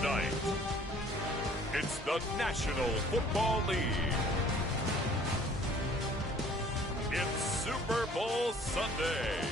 Tonight, it's the National Football League. It's Super Bowl Sunday.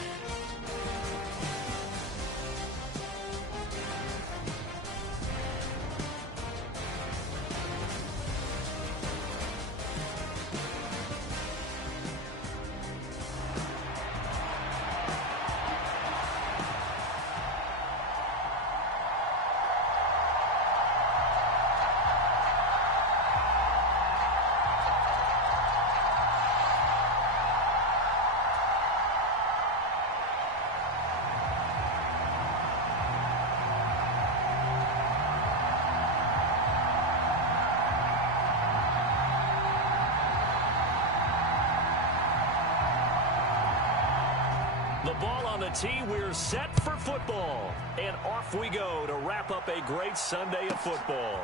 The ball on the tee, we're set for football. And off we go to wrap up a great Sunday of football.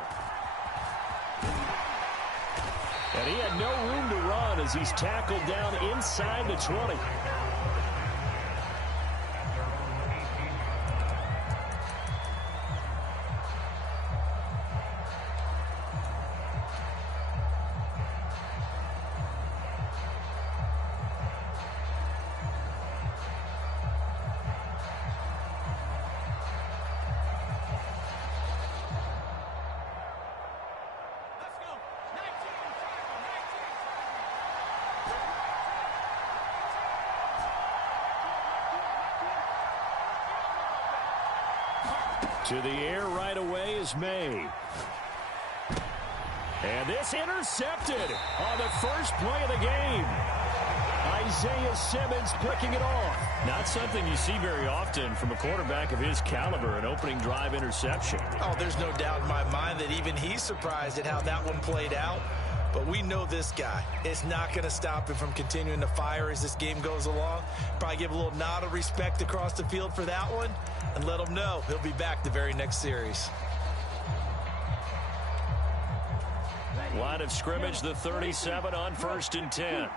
And he had no room to run as he's tackled down inside the 20. To the air right away is May. And this intercepted on the first play of the game. Isaiah Simmons picking it off. Not something you see very often from a quarterback of his caliber, an opening drive interception. Oh, there's no doubt in my mind that even he's surprised at how that one played out. But we know this guy. It's not going to stop him from continuing to fire as this game goes along. Probably give a little nod of respect across the field for that one and let him know he'll be back the very next series. Line of scrimmage, the 37 on 1st and 10.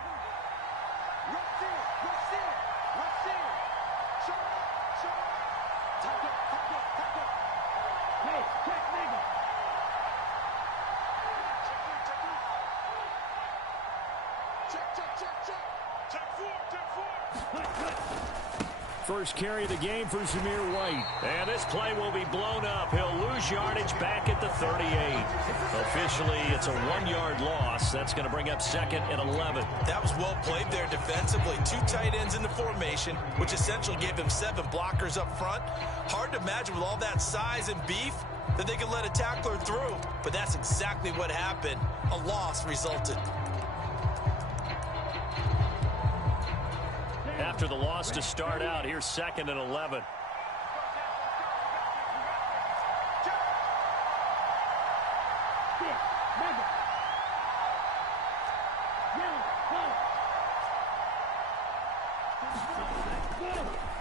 First carry of the game for Zamir White. And this play will be blown up. He'll lose yardage back at the 38. Officially, it's a 1-yard loss. That's going to bring up 2nd and 11. That was well played there defensively. 2 tight ends in the formation, which essentially gave him 7 blockers up front. Hard to imagine with all that size and beef that they could let a tackler through. But that's exactly what happened. A loss resulted. After the loss to start out, here's 2nd and 11.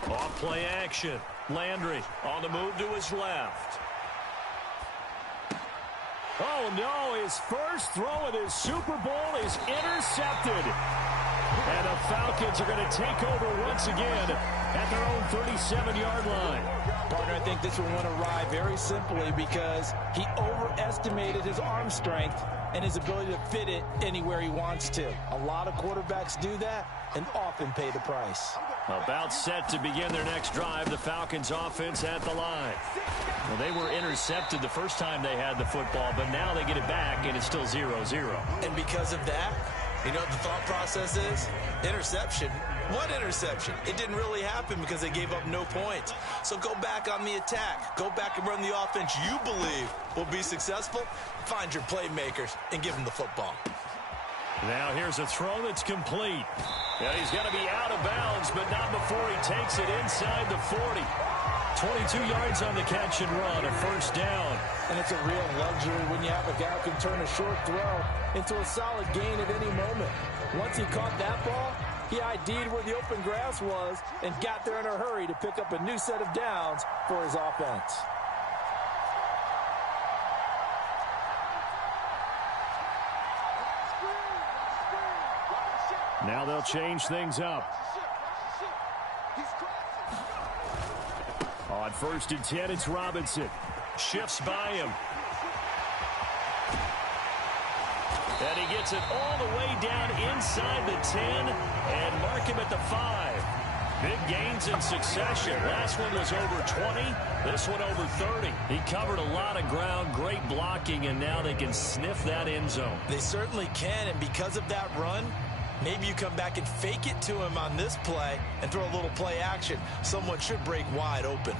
Off play action. Landry on the move to his left. Oh no, his first throw of his Super Bowl is intercepted. And the Falcons are going to take over once again at their own 37-yard line. Partner, I think this one went awry very simply because he overestimated his arm strength and his ability to fit it anywhere he wants to. A lot of quarterbacks do that and often pay the price. About set to begin their next drive, the Falcons offense at the line. Well, they were intercepted the first time they had the football, but now they get it back, and it's still 0-0. And because of that, you know what the thought process is? Interception. What interception? It didn't really happen because they gave up no points. So go back on the attack. Go back and run the offense you believe will be successful. Find your playmakers and give them the football. Now here's a throw that's complete. And he's going to be out of bounds, but not before he takes it inside the 40. 22 yards on the catch and run, a first down. And it's a real luxury when you have a guy who can turn a short throw into a solid gain at any moment. Once he caught that ball, he ID'd where the open grass was and got there in a hurry to pick up a new set of downs for his offense. Now they'll change things up. On 1st and 10, it's Robinson. shifts by him. And he gets it all the way down inside the 10 and mark him at the 5. Big gains in succession. Last one was over 20. This one over 30. He covered a lot of ground. Great blocking, and now they can sniff that end zone. They certainly can, and because of that run, maybe you come back and fake it to him on this play and throw a little play action. Someone should break wide open.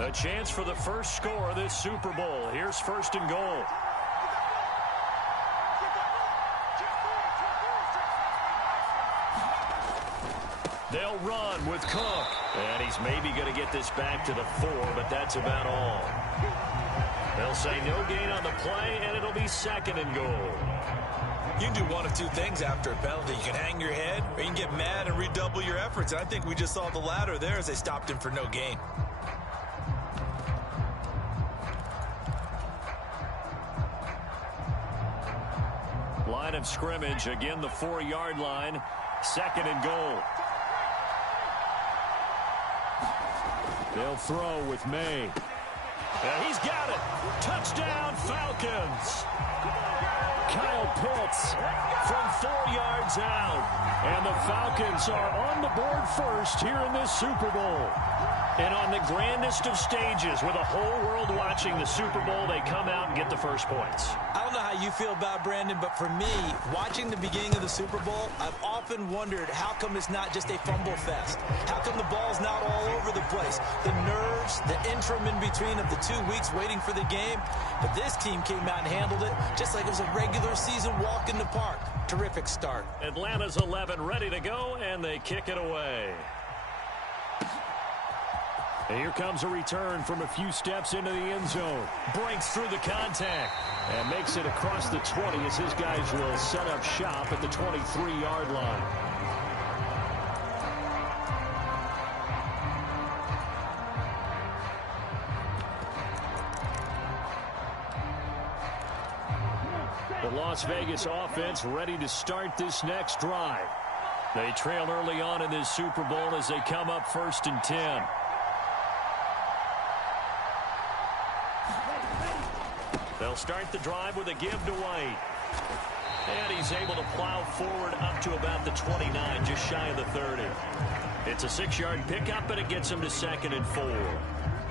A chance for the first score of this Super Bowl. Here's 1st and goal. They'll run with Cook. And he's maybe going to get this back to the 4, but that's about all. They'll say no gain on the play, and it'll be 2nd and goal. You can do one of two things after a penalty. You can hang your head, or you can get mad and redouble your efforts. And I think we just saw the latter there as they stopped him for no gain. Line of scrimmage, again the 4-yard line. 2nd and goal. They'll throw with May. And he's got it. Touchdown, Falcons. Kyle Pitts from 4 yards out. And the Falcons are on the board first here in this Super Bowl. And on the grandest of stages, with the whole world watching the Super Bowl, they come out and get the first points. I don't know how you feel about Brandon, but for me, watching the beginning of the Super Bowl, I've often wondered how come it's not just a fumble fest? How come the ball's not all over the place? The nerves, the interim in between of the 2 weeks waiting for the game. But this team came out and handled it just like it was a regular season walk in the park. Terrific start. Atlanta's 11 ready to go, and they kick it away. And here comes a return from a few steps into the end zone. Breaks through the contact and makes it across the 20 as his guys will set up shop at the 23-yard line. The Las Vegas offense ready to start this next drive. They trail early on in this Super Bowl as they come up 1st and 10. They'll start the drive with a give to White. And he's able to plow forward up to about the 29, just shy of the 30. It's a 6-yard pickup, and it gets him to 2nd and 4.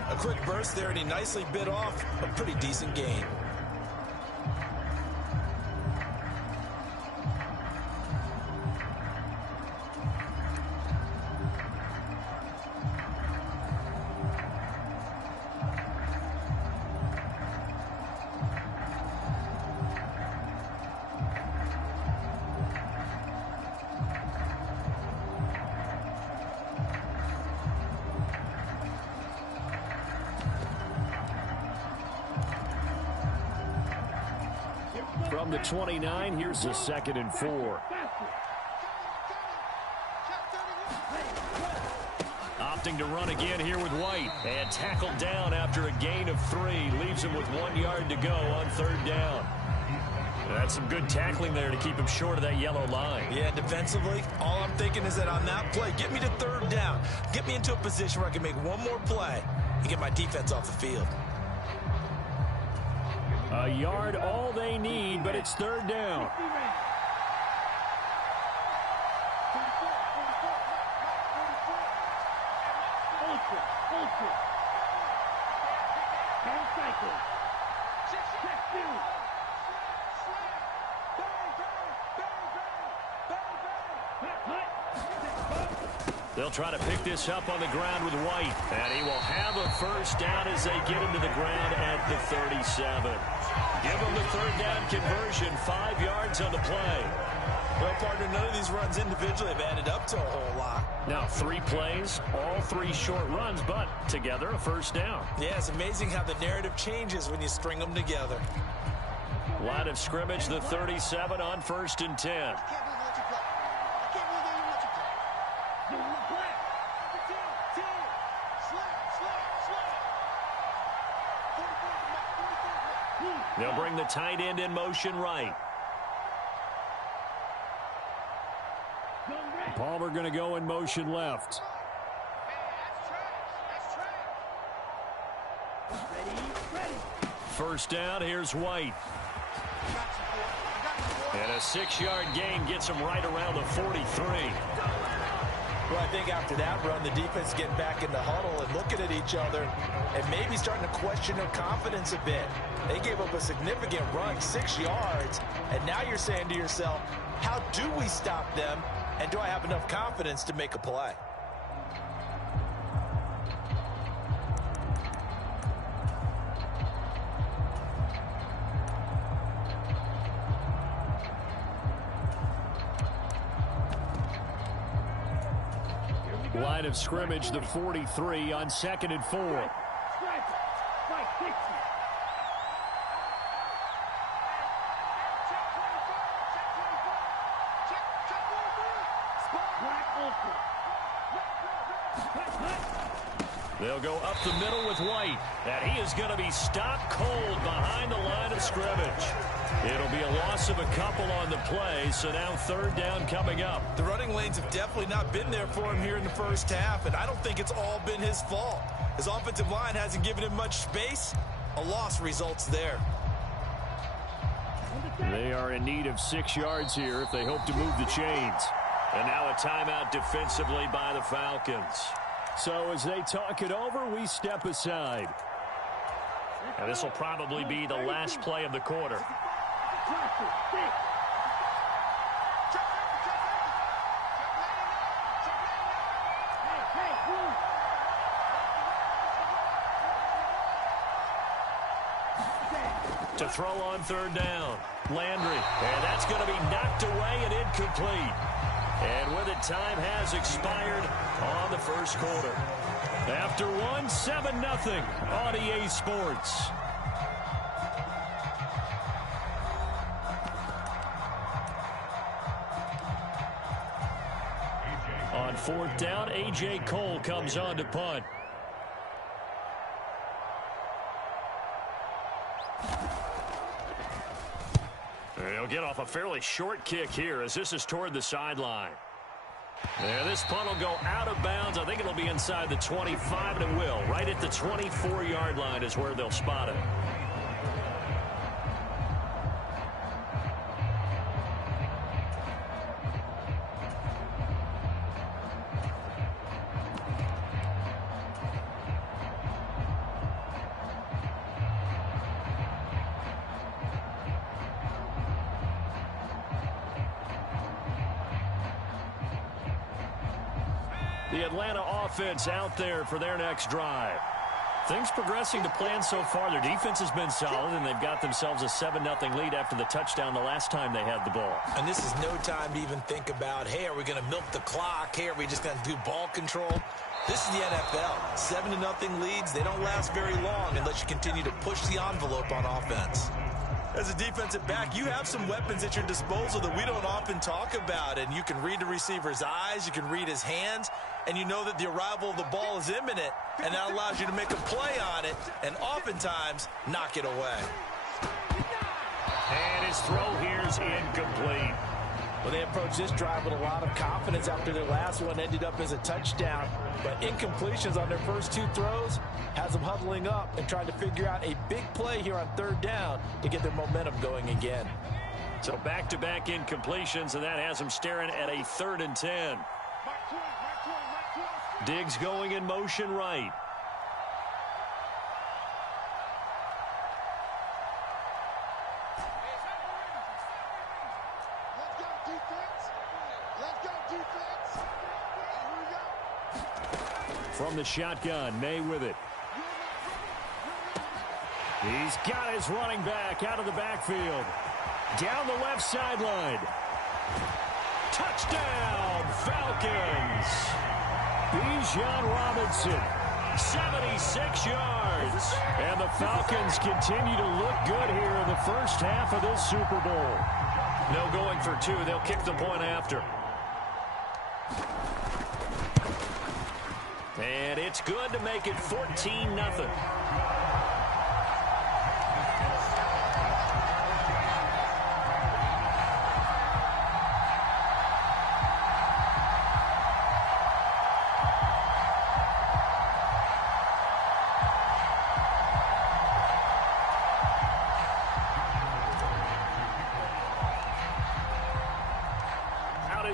A quick burst there, and he nicely bit off a pretty decent gain. From the 29, here's the 2nd and 4. Opting to run again here with White. And tackled down after a gain of 3. Leaves him with 1 yard to go on 3rd down. That's some good tackling there to keep him short of that yellow line. Yeah, defensively, all I'm thinking is that on that play, get me to 3rd down. Get me into a position where I can make one more play and get my defense off the field. A yard all they need, but it's 3rd down. They'll try to pick this up on the ground with White. And he will have a 1st down as they get him to the ground at the 37. Give him the 3rd down conversion, 5 yards on the play. Well, partner, none of these runs individually have added up to a whole lot. Now 3 plays, all 3 short runs, but together a 1st down. Yeah, it's amazing how the narrative changes when you string them together. Line of scrimmage, the 37 on 1st and 10. They'll bring the tight end in motion right. Palmer going to go in motion left. First down, here's White. And a 6-yard gain gets him right around the 43. Well, I think after that run, the defense getting back in the huddle and looking at each other and maybe starting to question their confidence a bit. They gave up a significant run, 6 yards, and now you're saying to yourself, how do we stop them, and do I have enough confidence to make a play? Line of scrimmage, the 43 on 2nd and 4. They'll go up the middle with White. And he is going to be stopped cold behind the line of scrimmage. It'll be a loss of a couple on the play, so now 3rd down coming up. The running lanes have definitely not been there for him here in the first half, and I don't think it's all been his fault. His offensive line hasn't given him much space. A loss results there. They are in need of 6 yards here if they hope to move the chains. And now a timeout defensively by the Falcons. So as they talk it over, we step aside. And this will probably be the last play of the quarter. To throw on 3rd down, Landry. And that's going to be knocked away and incomplete. And with it, time has expired on the first quarter. After one, 7-0 on EA Sports. On 4th down, A.J. Cole comes on to punt. They'll get off a fairly short kick here as this is toward the sideline. And this punt will go out of bounds. I think it'll be inside the 25, and it will. Right at the 24-yard line is where they'll spot it. The Atlanta offense out there for their next drive. Things progressing to plan so far. Their defense has been solid, and they've got themselves a 7-0 lead after the touchdown the last time they had the ball. And this is no time to even think about, hey, are we going to milk the clock? Hey, are we just going to do ball control? This is the NFL. 7-0 leads, they don't last very long unless you continue to push the envelope on offense. As a defensive back, you have some weapons at your disposal that we don't often talk about, and you can read the receiver's eyes, you can read his hands, and you know that the arrival of the ball is imminent, and that allows you to make a play on it and oftentimes knock it away. And his throw here is incomplete. Well, they approached this drive with a lot of confidence after their last one ended up as a touchdown. But incompletions on their first 2 throws has them huddling up and trying to figure out a big play here on 3rd down to get their momentum going again. So back-to-back incompletions, and that has them staring at a 3rd and 10. Diggs going in motion right. From the shotgun, May with it. He's got his running back out of the backfield. Down the left sideline. Touchdown, Falcons. Bijan Robinson, 76 yards. And the Falcons continue to look good here in the first half of this Super Bowl. No going for 2. They'll kick the point after. And it's good to make it 14-0.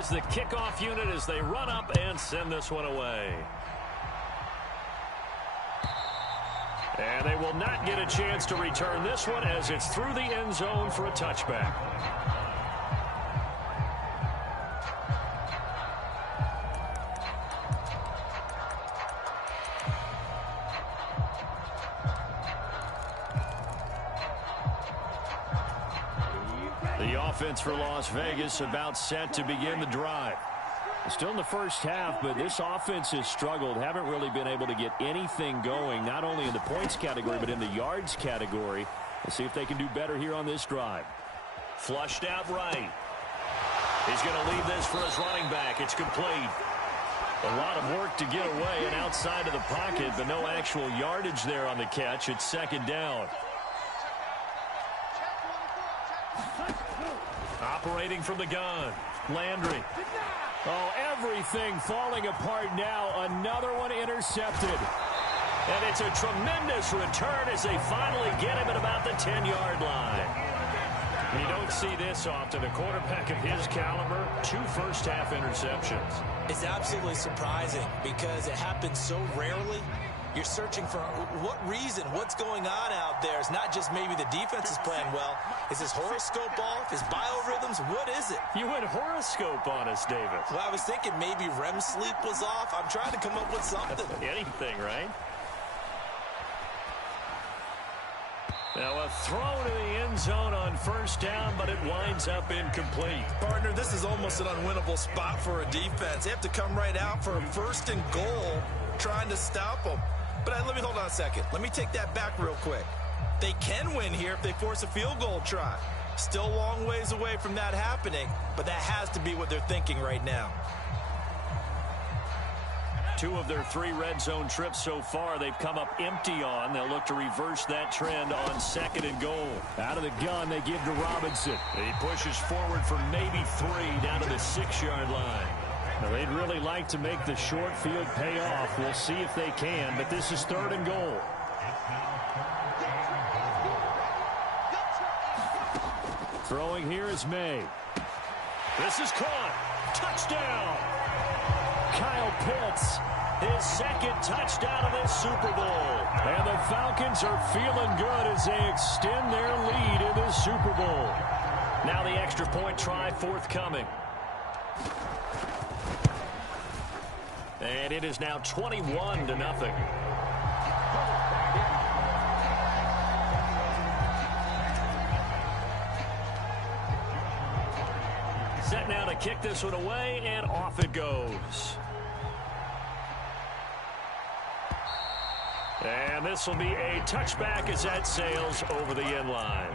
is the kickoff unit as they run up and send this one away. And they will not get a chance to return this one as it's through the end zone for a touchback. The offense for Las Vegas about set to begin the drive. Still in the first half, but this offense has struggled. Haven't really been able to get anything going, not only in the points category, but in the yards category. Let's see if they can do better here on this drive. Flushed out right. He's going to leave this for his running back. It's complete. A lot of work to get away and outside of the pocket, but no actual yardage there on the catch. It's second down. Operating from the gun, Landry. Oh, everything falling apart now. Another one intercepted. And it's a tremendous return as they finally get him at about the 10-yard line. You don't see this often. A quarterback of his caliber, 2 first-half interceptions. It's absolutely surprising because it happens so rarely. You're searching for what reason, what's going on out there. It's not just maybe the defense is playing well. Is his horoscope off? His biorhythms? What is it? You went horoscope on us, David. Well, I was thinking maybe REM sleep was off. I'm trying to come up with something. Anything, right? Now a throw to the end zone on first down, but it winds up incomplete. Partner, this is almost an unwinnable spot for a defense. They have to come right out for a first and goal trying to stop them. But let me hold on a second. Let me take that back real quick. They can win here if they force a field goal try. Still a long ways away from that happening, but that has to be what they're thinking right now. 2 of their 3 red zone trips so far they've come up empty on. They'll look to reverse that trend on second and goal. Out of the gun, they give to Robinson. He pushes forward for maybe 3 down to the 6-yard line. Now, they'd really like to make the short field pay off. We'll see if they can, but this is 3rd and goal. Throwing here is May. This is caught. Touchdown. Kyle Pitts, his 2nd touchdown of this Super Bowl. And the Falcons are feeling good as they extend their lead in this Super Bowl. Now the extra point try forthcoming. And it is now 21-0. Set now to kick this one away, and off it goes. And this will be a touchback as that sails over the end line.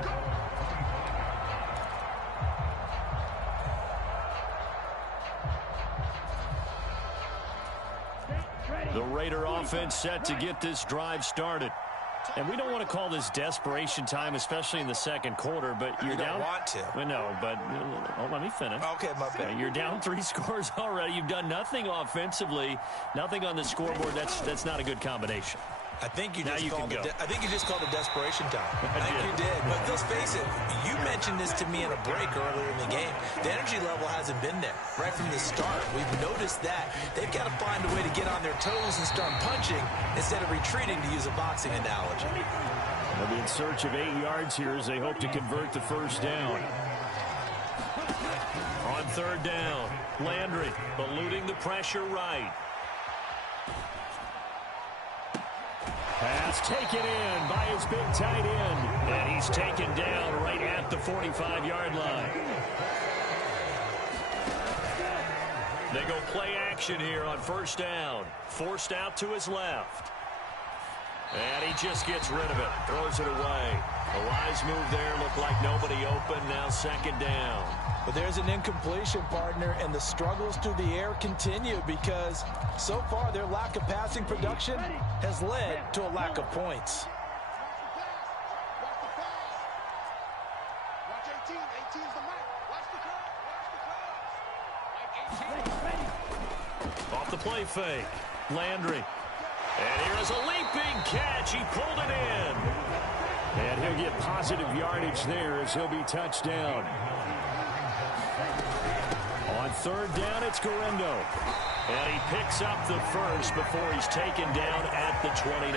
The Raider offense set to get this drive started. And we don't want to call this desperation time, especially in the second quarter, but you're down. You don't want to. Well, no, but let me finish. Okay, my bad. You're down 3 scores already. You've done nothing offensively, nothing on the scoreboard. That's not a good combination. I think you Now just you called can go. I think you just called it desperation time. I think you did. But let's face it, you mentioned this to me in a break earlier in the game. The energy level hasn't been there right from the start. We've noticed that. They've got to find a way to get on their toes and start punching instead of retreating, to use a boxing analogy. They'll be in search of 8 yards here as they hope to convert the first down. On 3rd down, Landry eluding the pressure right. Pass taken in by his big tight end. And he's taken down right at the 45-yard line. They go play action here on first down. Forced out to his left. And he just gets rid of it. Throws it away. A wise move there. Looked like nobody open. Now 2nd down. But there's an incompletion, partner, and the struggles through the air continue because so far their lack of passing production has led to a lack of points. Off the play fake. Landry. And here is a leaping catch. He pulled it in. And he'll get positive yardage there as he'll be touched down. On On third down, it's Guerrero. And he picks up the first before he's taken down at the 29.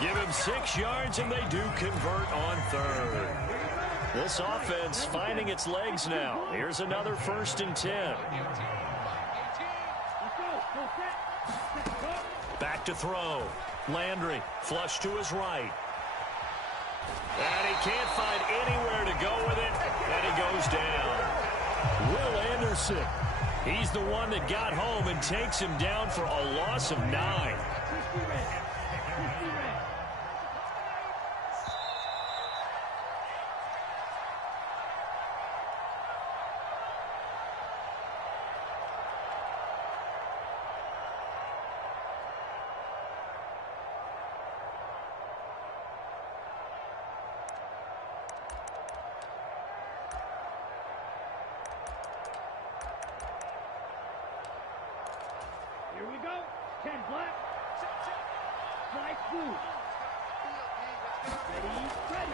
Give him 6 yards, and they do convert on third. This offense finding its legs now. Here's another 1st and 10. Back to throw. Landry, flush to his right. And he can't find anywhere to go with it, and he goes down. Will Anderson, he's the one that got home and takes him down for a loss of 9.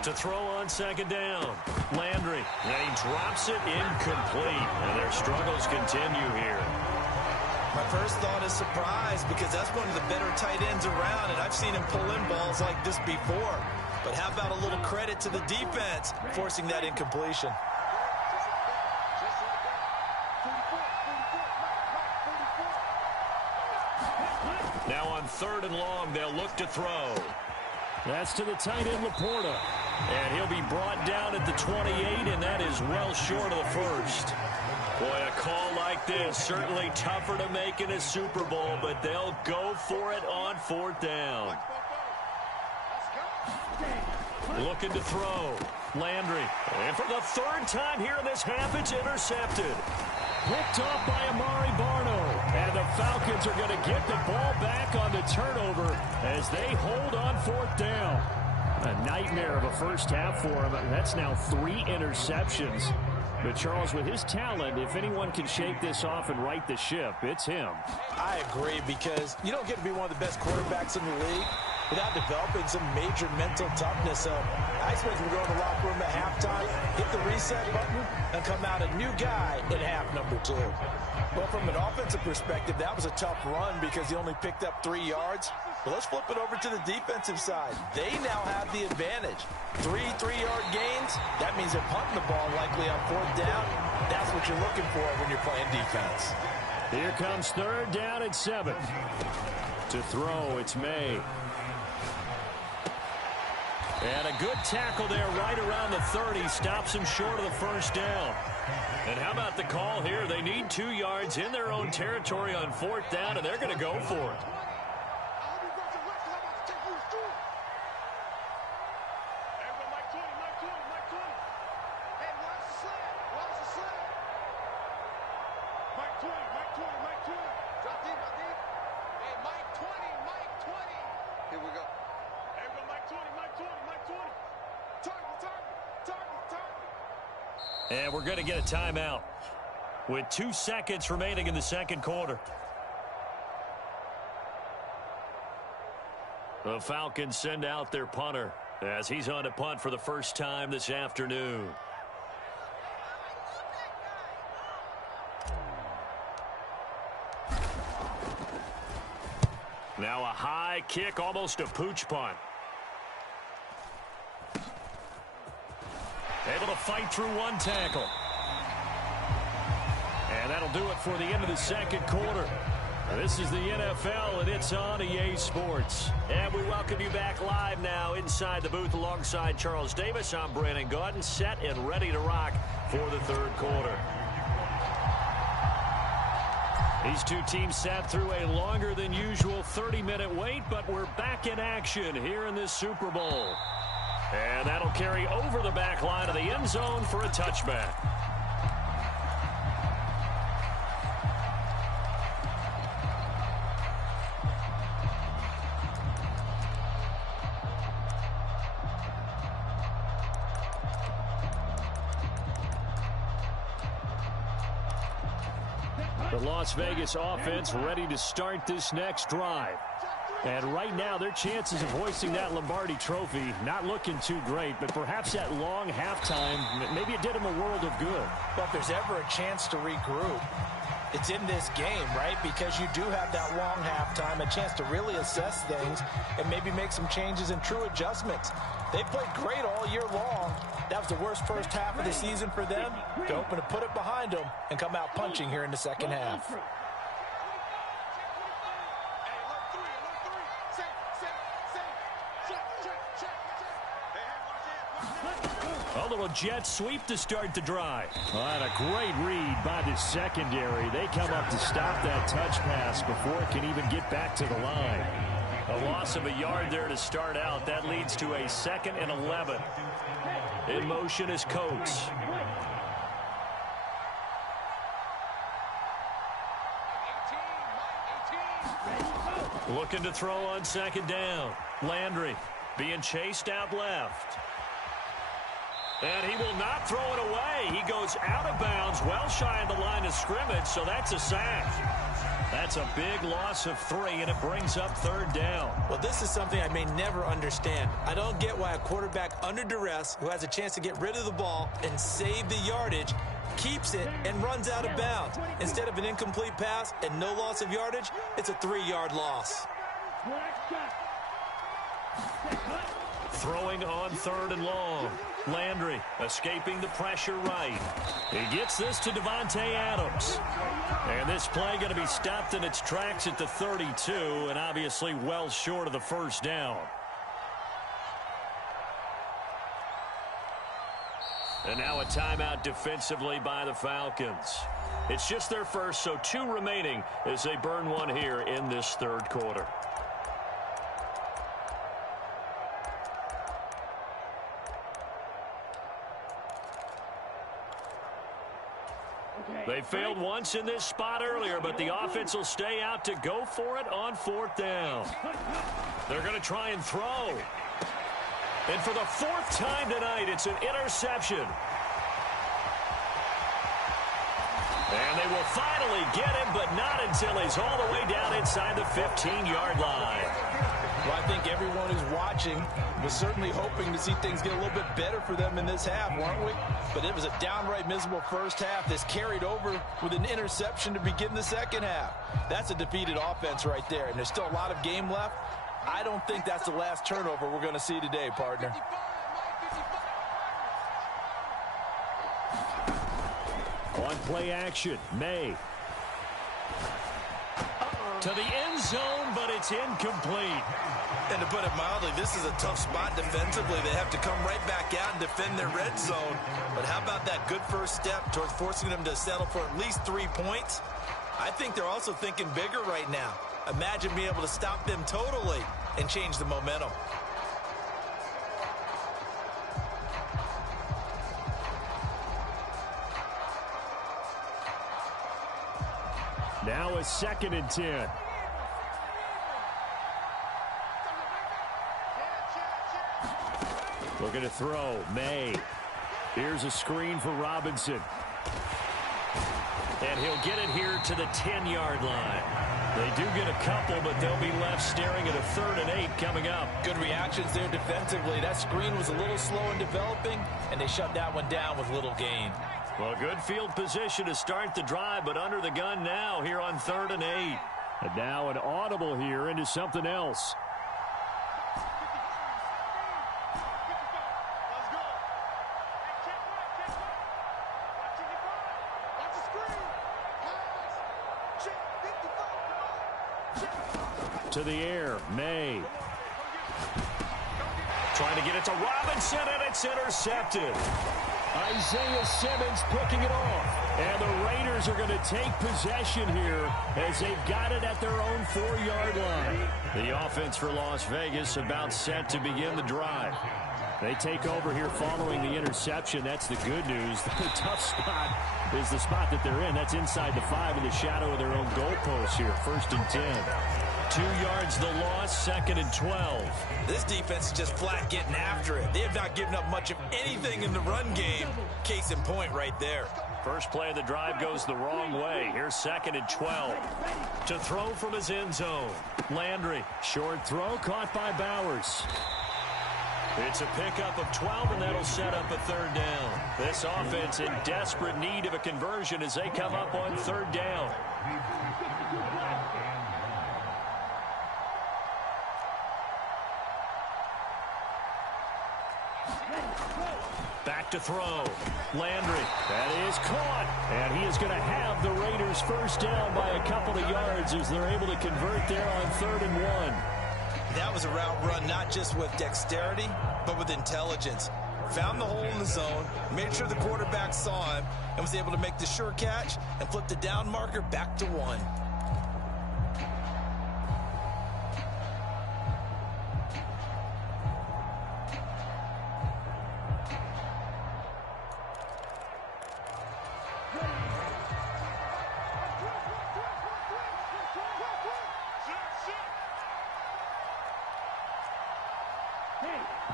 To throw on 2nd down. Landry, and he drops it incomplete. And their struggles continue here. My first thought is surprise, because that's one of the better tight ends around, and I've seen him pull in balls like this before. But how about a little credit to the defense forcing that incompletion? Now on 3rd and long, they'll look to throw. That's to the tight end, Laporta. And he'll be brought down at the 28, and that is well short of the first. Boy, a call like this, certainly tougher to make in a Super Bowl, but they'll go for it on 4th down. Looking to throw. Landry. And for the 3rd time here in this half, it's intercepted. Picked off by Amari Barno. And the Falcons are going to get the ball back on the turnover as they hold on 4th down. A nightmare of a first half for him. That's now 3 interceptions. But Charles, with his talent, if anyone can shake this off and right the ship, it's him. I agree, because you don't get to be one of the best quarterbacks in the league without developing some major mental toughness. So I expect him to go in the locker room at halftime, hit the reset button, and come out a new guy in half number 2. Well, from an offensive perspective, that was a tough run because he only picked up 3 yards. But let's flip it over to the defensive side. They now have the advantage. 3 3-yard gains, that means they're punting the ball likely on 4th down. That's what you're looking for when you're playing defense. Here comes 3rd down and 7. To throw, it's May. And a good tackle there right around the 30. Stops him short of the 1st down. And how about the call here? They need 2 yards in their own territory on 4th down, and they're going to go for it. And we're going to get a timeout with 2 seconds remaining in the 2nd quarter. The Falcons send out their punter as he's on to punt for the first time this afternoon. Now a high kick, almost a pooch punt. Able to fight through 1 tackle. And that'll do it for the end of the 2nd quarter. This is the NFL, and it's on EA Sports. And we welcome you back live now inside the booth alongside Charles Davis. I'm Brandon Gaudin, set and ready to rock for the 3rd quarter. These two teams sat through a longer than usual 30-minute wait, but we're back in action here in this Super Bowl. And that'll carry over the back line of the end zone for a touchback. The Las Vegas offense ready to start this next drive. And right now, their chances of hoisting that Lombardi trophy not looking too great, but perhaps that long halftime, maybe it did them a world of good. But if there's ever a chance to regroup, it's in this game, right? Because you do have that long halftime, a chance to really assess things and maybe make some changes and true adjustments. They played great all year long. That was the worst first half of the season for them. They're hoping to put it behind them and come out punching here in the second half. A little jet sweep to start the drive. And a great read by the secondary. They come up to stop that touch pass before it can even get back to the line. A loss of a yard there to start out. That leads to a 2nd and 11. In motion is Coates. Looking to throw on 2nd down. Landry being chased out left. And he will not throw it away. He goes out of bounds, well shy of the line of scrimmage, so that's a sack. That's a big loss of 3, and it brings up 3rd down. Well, this is something I may never understand. I don't get why a quarterback under duress who has a chance to get rid of the ball and save the yardage keeps it and runs out of bounds. Instead of an incomplete pass and no loss of yardage, it's a 3-yard loss. Throwing on 3rd and long. Landry escaping the pressure right. He gets this to Devontae Adams. And this play going to be stopped in its tracks at the 32, and obviously well short of the 1st down. And now a timeout defensively by the Falcons. It's just their first, so 2 remaining as they burn one here in this 3rd quarter. They failed once in this spot earlier, but the offense will stay out to go for it on 4th down. They're going to try and throw. And for the 4th time tonight, it's an interception. And they will finally get him, but not until he's all the way down inside the 15-yard line. Well, I think everyone who's watching was certainly hoping to see things get a little bit better for them in this half, weren't we? But it was a downright miserable first half that's carried over with an interception to begin the second half. That's a defeated offense right there, and there's still a lot of game left. I don't think that's the last turnover we're going to see today, partner. On play action, May. To the end zone, but it's incomplete. And to put it mildly, this is a tough spot defensively. They have to come right back out and defend their red zone. But how about that good first step towards forcing them to settle for at least 3 points? I think they're also thinking bigger right now. Imagine being able to stop them totally and change the momentum. Now a 2nd and 10. Looking to throw, May. Here's a screen for Robinson. And he'll get it here to the 10-yard line. They do get a couple, but they'll be left staring at a 3rd and 8 coming up. Good reactions there defensively. That screen was a little slow in developing, and they shut that one down with little gain. Well, good field position to start the drive, but under the gun now here on 3rd and 8. And now an audible here into something else. To the air, May. Trying to get it to Robinson, and it's intercepted. Isaiah Simmons picking it off. And the Raiders are going to take possession here as they've got it at their own 4-yard line. The offense for Las Vegas about set to begin the drive. They take over here following the interception. That's the good news. The tough spot is the spot that they're in. That's inside the 5 in the shadow of their own goalpost here. 1st and 10. 2 yards the loss, 2nd and 12. This defense is just flat getting after it. They have not given up much of anything in the run game. Case in point right there. First play of the drive goes the wrong way. Here's 2nd and 12. To throw from his end zone. Landry. Short throw caught by Bowers. It's a pickup of 12, and that'll set up a 3rd down. This offense in desperate need of a conversion as they come up on 3rd down. Back to throw. Landry. That is caught. And he is going to have the Raiders first down by a couple of yards as they're able to convert there on 3rd and 1. That was a route run not just with dexterity, but with intelligence. Found the hole in the zone, made sure the quarterback saw him, and was able to make the sure catch and flip the down marker back to 1.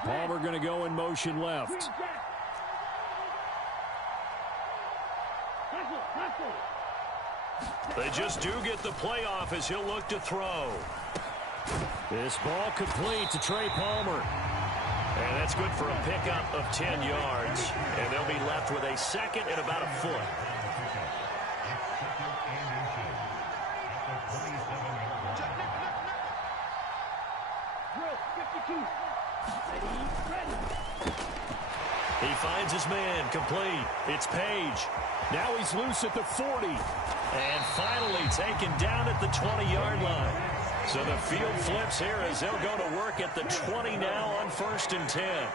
Palmer going to go in motion left. They just do get the playoff as he'll look to throw. This ball complete to Trey Palmer. And that's good for a pickup of 10 yards. And they'll be left with a 2nd and about a foot. He finds his man, complete. It's Page. Now he's loose at the 40. And finally taken down at the 20-yard line. So the field flips here as they'll go to work at the 20 now on 1st and 10.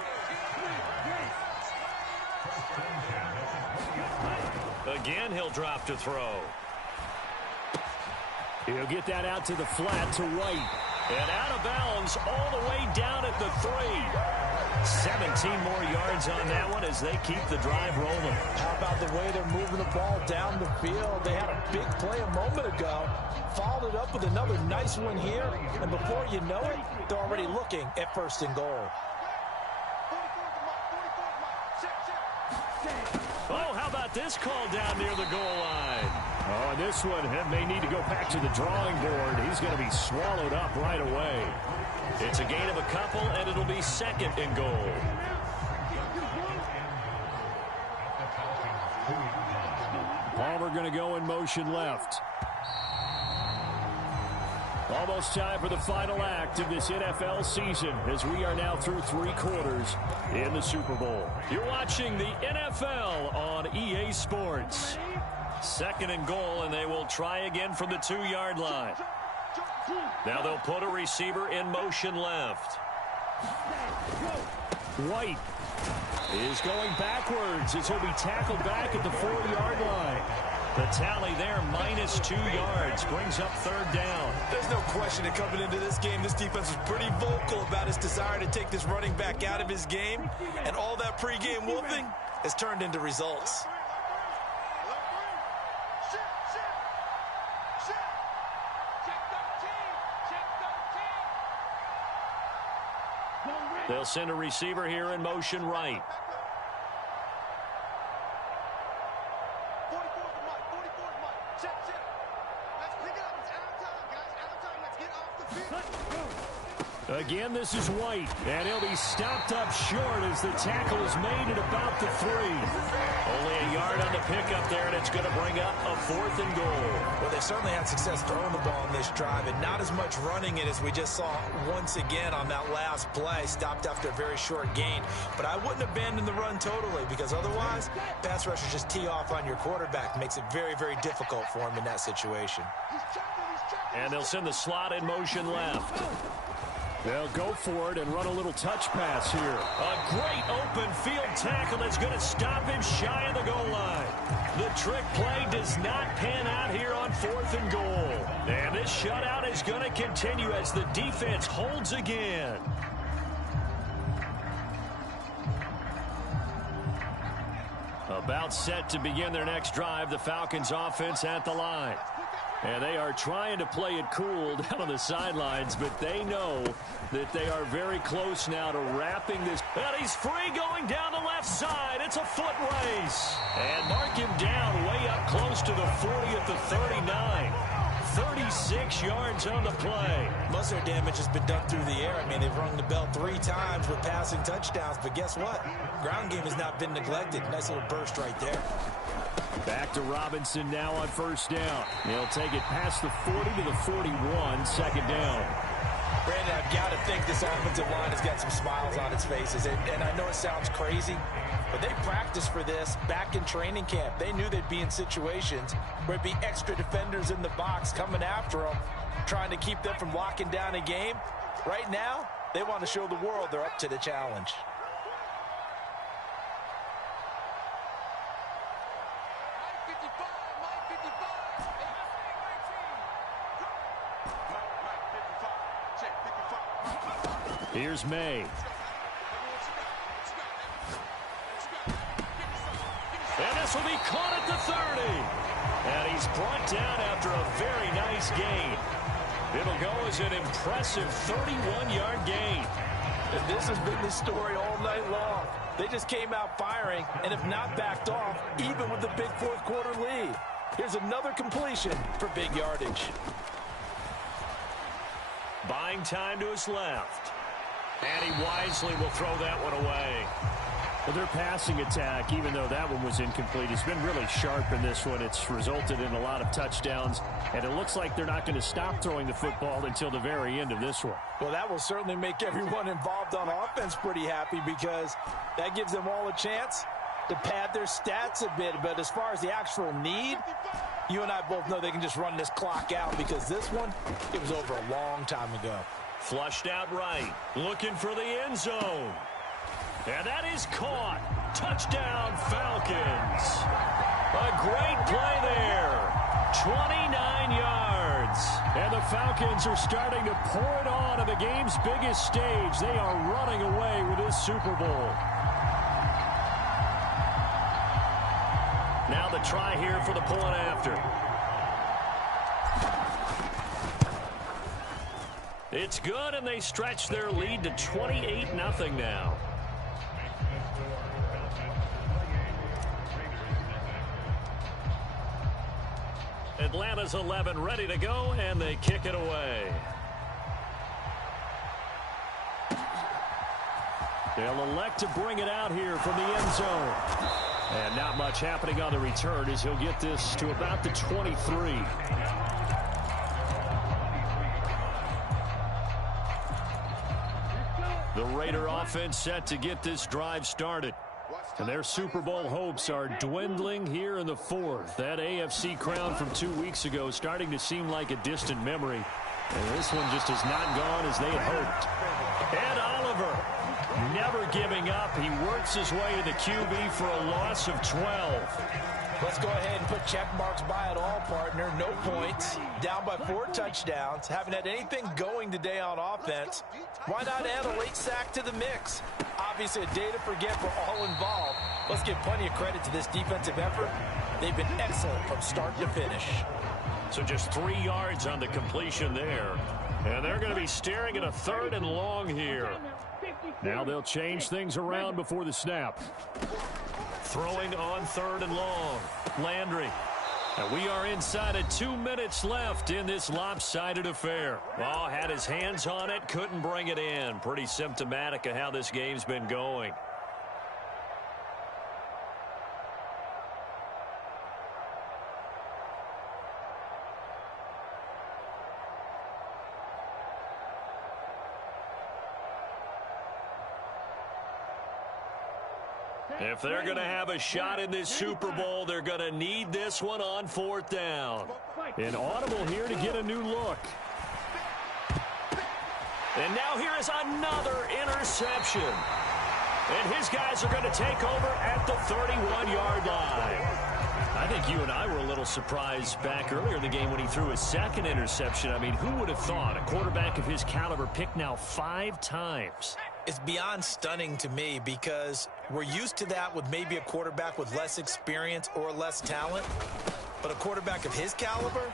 Again, he'll drop to throw. He'll get that out to the flat to White. And out of bounds all the way down at the 3. 17 more yards on that one as they keep the drive rolling. How about the way they're moving the ball down the field? They had a big play a moment ago. Followed it up with another nice one here. And before you know it, they're already looking at 1st and goal. Oh, how about this call down near the goal line? Oh, and this one may need to go back to the drawing board. He's going to be swallowed up right away. It's a gain of a couple, and it'll be 2nd and goal. Palmer going to go in motion left. Almost time for the final act of this NFL season as we are now through 3 quarters in the Super Bowl. You're watching the NFL on EA Sports. 2nd and goal, and they will try again from the 2-yard line. Now they'll put a receiver in motion left. White is going backwards as he'll be tackled back at the 4-yard line. The tally there, -2 yards, brings up 3rd down. There's no question that coming into this game, this defense was pretty vocal about his desire to take this running back out of his game. And all that pregame wolfing has turned into results. They'll send a receiver here in motion right. Again, this is White, and he'll be stopped up short as the tackle is made at about the 3. Only a yard on the pickup there, and it's going to bring up a 4th and goal. Well, they certainly had success throwing the ball in this drive, and not as much running it as we just saw once again on that last play, stopped after a very short gain. But I wouldn't abandon the run totally, because otherwise, pass rushers just tee off on your quarterback. Makes it very, very difficult for him in that situation. And they'll send the slot in motion left. They'll go for it and run a little touch pass here. A great open field tackle that's going to stop him shy of the goal line. The trick play does not pan out here on 4th and goal. And this shutout is going to continue as the defense holds again. About set to begin their next drive, the Falcons offense at the line. And they are trying to play it cool down on the sidelines, but they know that they are very close now to wrapping this. And he's free going down the left side. It's a foot race. And mark him down way up close to the 40 at the 39. 36 yards on the play. Most of their damage has been done through the air. I mean, they've rung the bell 3 times with passing touchdowns, but guess what? Ground game has not been neglected. Nice little burst right there. Back to Robinson now on first down. He'll take it past the 40 to the 41, second down. Brandon, I've got to think this offensive line has got some smiles on its faces. And I know it sounds crazy, but they practiced for this back in training camp. They knew they'd be in situations where it'd be extra defenders in the box coming after them, trying to keep them from locking down a game. Right now, they want to show the world they're up to the challenge. Here's May. And this will be caught at the 30. And he's brought down after a very nice gain. It'll go as an impressive 31-yard gain. And this has been the story all night long. They just came out firing and have not backed off, even with the big fourth-quarter lead. Here's another completion for big yardage. Buying time to his left. And he wisely will throw that one away. Well, their passing attack, even though that one was incomplete, has been really sharp in this one. It's resulted in a lot of touchdowns, and it looks like they're not going to stop throwing the football until the very end of this one. Well, that will certainly make everyone involved on offense pretty happy, because that gives them all a chance to pad their stats a bit. But as far as the actual need, you and I both know they can just run this clock out, because this one, it was over a long time ago. Flushed out right, looking for the end zone. And that is caught. Touchdown, Falcons. A great play there. 29 yards. And the Falcons are starting to pour it on at the game's biggest stage. They are running away with this Super Bowl. Now the try here for the point after. It's good, and they stretch their lead to 28-0 now. Atlanta's 11 ready to go, and they kick it away. They'll elect to bring it out here from the end zone. And not much happening on the return as he'll get this to about the 23. The Raider offense set to get this drive started. And their Super Bowl hopes are dwindling here in the fourth. That AFC crown from 2 weeks ago starting to seem like a distant memory. And this one just has not gone as they had hoped. Ed Oliver, never giving up. He works his way to the QB for a loss of 12. Let's go ahead and put check marks by it all, partner. No points. Down by 4 touchdowns. Haven't had anything going today on offense. Why not add a late sack to the mix? Obviously a day to forget for all involved. Let's give plenty of credit to this defensive effort. They've been excellent from start to finish. So just 3 yards on the completion there. And they're going to be staring at a 3rd and long here. Now they'll change things around before the snap. Throwing on 3rd and long. Landry. And we are inside of 2 minutes left in this lopsided affair. Oh, had his hands on it, couldn't bring it in. Pretty symptomatic of how this game's been going. If they're going to have a shot in this Super Bowl, they're going to need this one on 4th down. An audible here to get a new look. And now here is another interception. And his guys are going to take over at the 31-yard line. I think you and I were a little surprised back earlier in the game when he threw his 2nd interception. I mean, who would have thought a quarterback of his caliber picked now 5 times? It's beyond stunning to me, because we're used to that with maybe a quarterback with less experience or less talent. But a quarterback of his caliber,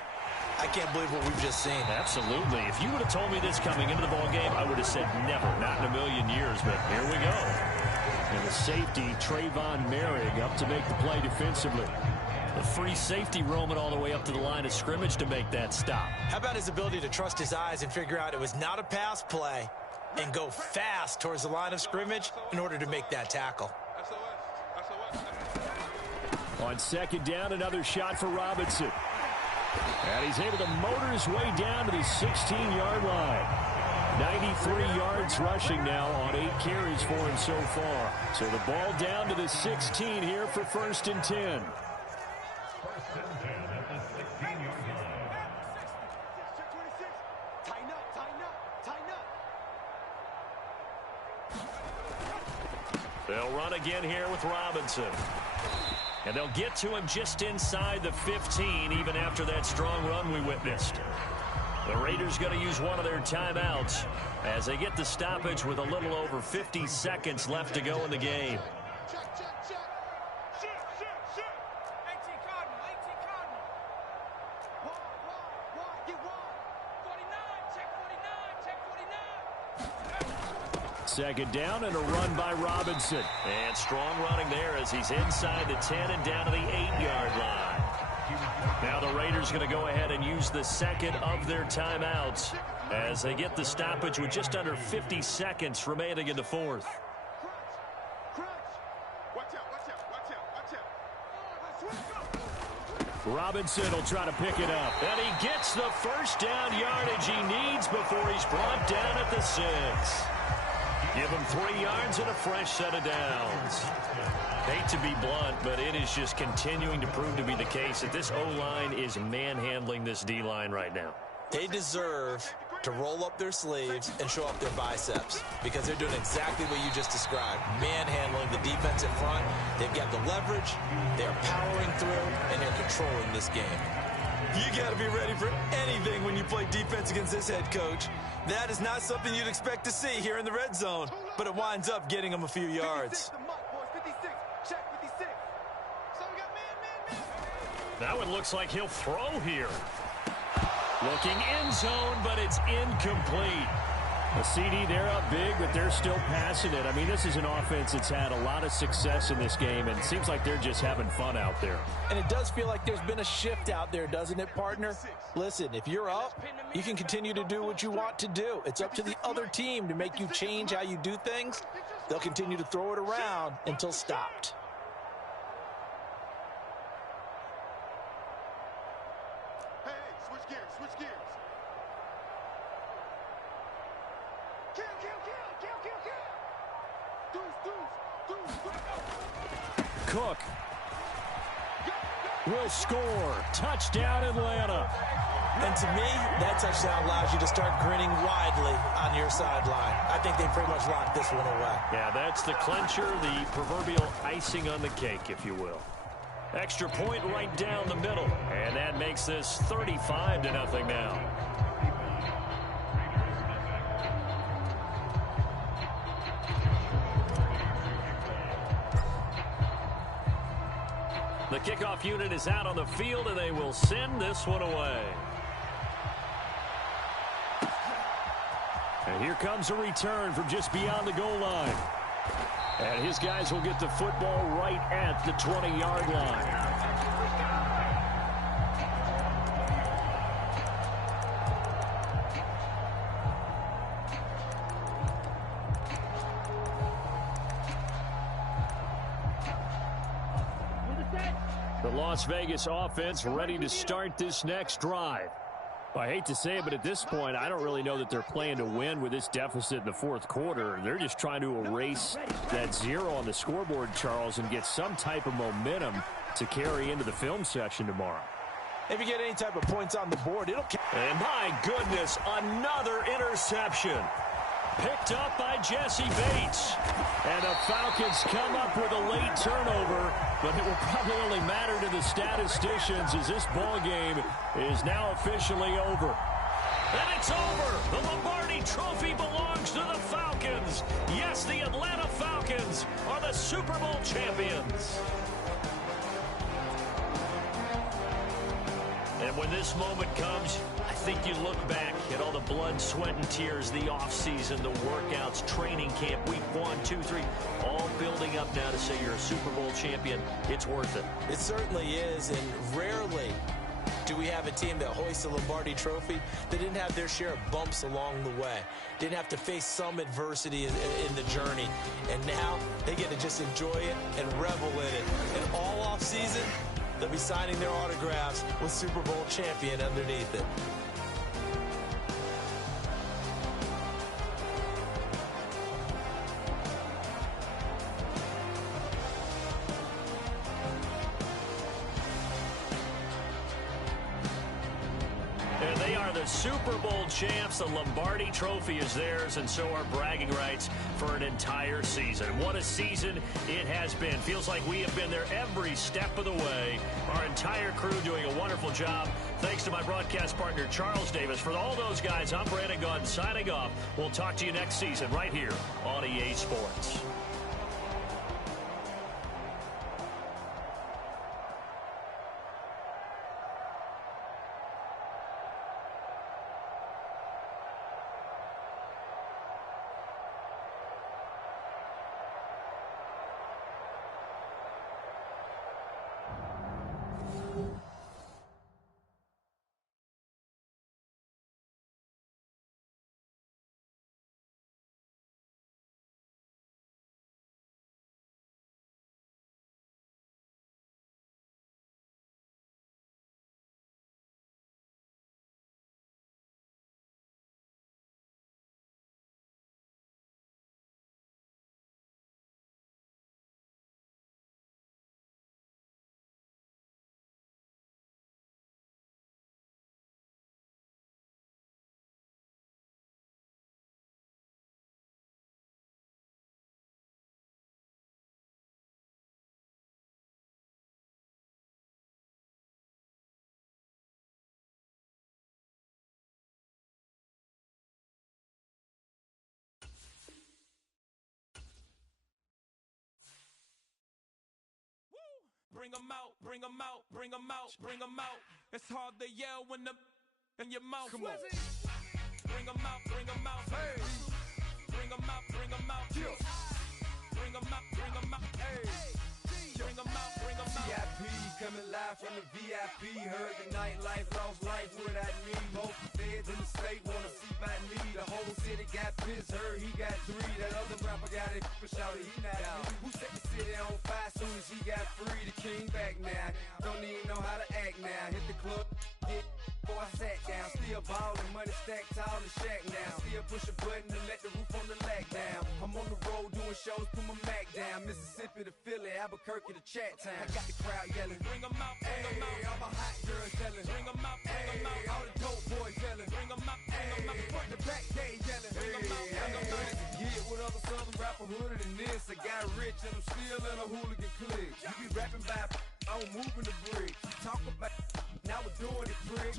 I can't believe what we've just seen. Absolutely. If you would have told me this coming into the ball game, I would have said never, not in a million years, but here we go. And the safety, Trayvon Merrick, up to make the play defensively. The free safety roaming all the way up to the line of scrimmage to make that stop. How about his ability to trust his eyes and figure out it was not a pass play and go fast towards the line of scrimmage in order to make that tackle. On second down, another shot for Robinson. And he's able to motor his way down to the 16-yard line. 93 yards rushing now on 8 carries for him so far. So the ball down to the 16 here for 1st and 10. They'll run again here with Robinson. And they'll get to him just inside the 15, even after that strong run we witnessed. The Raiders going to use one of their timeouts as they get the stoppage with a little over 50 seconds left to go in the game. Second down and a run by Robinson. And strong running there as he's inside the 10 and down to the 8-yard line. Now the Raiders going to go ahead and use the second of their timeouts as they get the stoppage with just under 50 seconds remaining in the 4th. Robinson will try to pick it up. And he gets the first down yardage he needs before he's brought down at the 6. Give him 3 yards and a fresh set of downs. Hate to be blunt, but it is just continuing to prove to be the case that this O-line is manhandling this D-line right now. They deserve to roll up their sleeves and show up their biceps because they're doing exactly what you just described, manhandling the defensive front. They've got the leverage, they're powering through, and they're controlling this game. You got to be ready for anything when you play defense against this head coach. That is not something you'd expect to see here in the red zone, but it winds up getting them a few yards. That one looks like he'll throw here. Looking end zone, but it's incomplete. A CD, they're up big, but they're still passing it. I mean, this is an offense that's had a lot of success in this game, and it seems like they're just having fun out there. And it does feel like there's been a shift out there, doesn't it, partner? Listen, if you're up, you can continue to do what you want to do. It's up to the other team to make you change how you do things. They'll continue to throw it around until stopped. Cook will score. Touchdown, Atlanta. And to me, that touchdown allows you to start grinning widely on your sideline. I think they pretty much locked this one away. Yeah, that's the clincher, the proverbial icing on the cake, if you will. Extra point right down the middle. And that makes this 35-0 now. The kickoff unit is out on the field, and they will send this one away. And here comes a return from just beyond the goal line. And his guys will get the football right at the 20-yard line. The Las Vegas offense ready to start this next drive. I hate to say it, but at this point, I don't really know that they're playing to win with this deficit in the 4th quarter. They're just trying to erase that 0 on the scoreboard, Charles, and get some type of momentum to carry into the film session tomorrow. If you get any type of points on the board, it'll count. And my goodness, another interception. Picked up by Jesse Bates. And the Falcons come up with a late turnover, but it will probably only matter to the statisticians as this ball game is now officially over. And it's over. The Lombardi Trophy belongs to the Falcons. Yes, the Atlanta Falcons are the Super Bowl champions. And when this moment comes, I think you look back at all the blood, sweat, and tears, the offseason, the workouts, training camp, week 1, 2, 3, all building up now to say you're a Super Bowl champion. It's worth it. It certainly is, and rarely do we have a team that hoists a Lombardi trophy that didn't have their share of bumps along the way, didn't have to face some adversity in the journey, and now they get to just enjoy it and revel in it. And all off season, they'll be signing their autographs with Super Bowl champion underneath it. And they are the Super Bowl champs. The Lombardi trophy is theirs, and so are bragging rights for an entire season. What a season it has been. Feels like we have been there every step of the way. Our entire crew doing a wonderful job. Thanks to my broadcast partner, Charles Davis. For all those guys, I'm Brandon Gaudin signing off. We'll talk to you next season right here on EA Sports. Bring 'em out, bring 'em out, bring 'em out, bring 'em out. It's hard to yell when the in your mouth. Come on. Bring 'em out, bring 'em out. Hey. Bring 'em out, bring 'em out. Yeah. Bring 'em out, bring 'em out. Hey. Bring 'em out, bring 'em out. VIP coming live from the VIP. Heard the nightlife, lost life without me. Both feds in the state wanna see by me. The whole city got pissed, heard he got 3. That other rapper got it for shouted, he not out. Who set the city on fire soon as he got free? The king back now, don't even know how to act now. Hit the club, get before I sat down. Still ballin', money stacked tall in the shack now. Still push a button to let the roof on the lag down. I'm on the road doing shows, put my Mac down. Mississippi to Philly, Albuquerque to Chat Town. I got the crowd yelling, Bring 'em out, bring 'em out. all my hot girls yelling, Bring 'em out, bring 'em out. all the dope boys yelling, Bring 'em out, bring 'em out. front to back they yelling, Bring 'em out, bring 'em out. Get with other southern rapper hooded than this. I got rich and I'm still in a hooligan clique. You be rapping by, I'm moving the bricks. Talk about, now we're doing it, prick.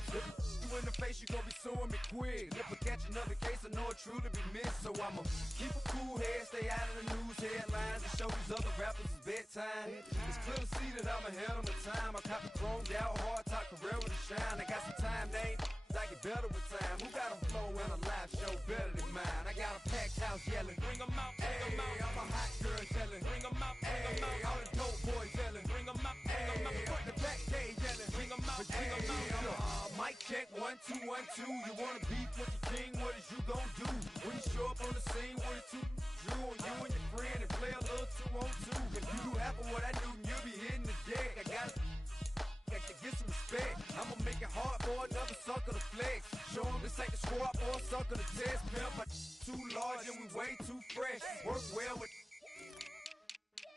You in the face, you gon' be suing me quick. If I catch another case, I know it truly be missed. So I'ma keep a cool head, stay out of the news headlines, and show these other rappers it's bedtime. It's clear to see that I'm ahead of my time. I copy chromed out, hard top career with a shine. I got some time, they ain't I get better with time. Who got a flow and a live show better than mine? I got a packed house yelling, Bring 'em out, bring 'em out. all my hot girls yelling, Bring 'em out, bring 'em out. all the dope boys yelling, Bring 'em out, bring 'em out. front to back they yelling, Bring 'em out, bring 'em out. mic check 1 2 1 2. You wanna beef with the king? What is you gon' do when you show up on the scene with a 2 Drew on you and your friend and play a little 2 on 2? If you do half of what I do, you'll be hitting the deck. I got to get some respect. I'ma make it hard for another sucker to flex. Show 'em this ain't the squad for a sucker to test. Pimp, my too large and we way too fresh. Work well with.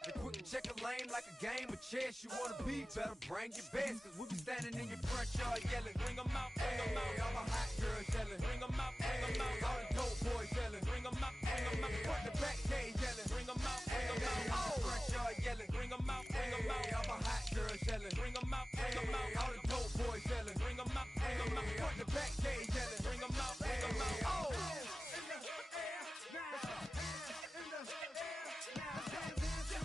They quick to check a lane like a game of chess. You wanna be better, bring your best. Cause we be standing in your front yard yelling, Bring 'em out, bring 'em out. all my hot girls yelling, Bring 'em out, bring 'em out. all the dope boys yelling, Bring 'em out, bring 'em out. front to back they yelling, Bring 'em out, bring 'em out. front yard yelling, Bring 'em out, bring 'em out. all my hot girls yelling, Bring 'em out, bring 'em out. all the dope boys yelling, Bring 'em out, bring 'em out. front to back they yelling, Bring 'em out, bring 'em out.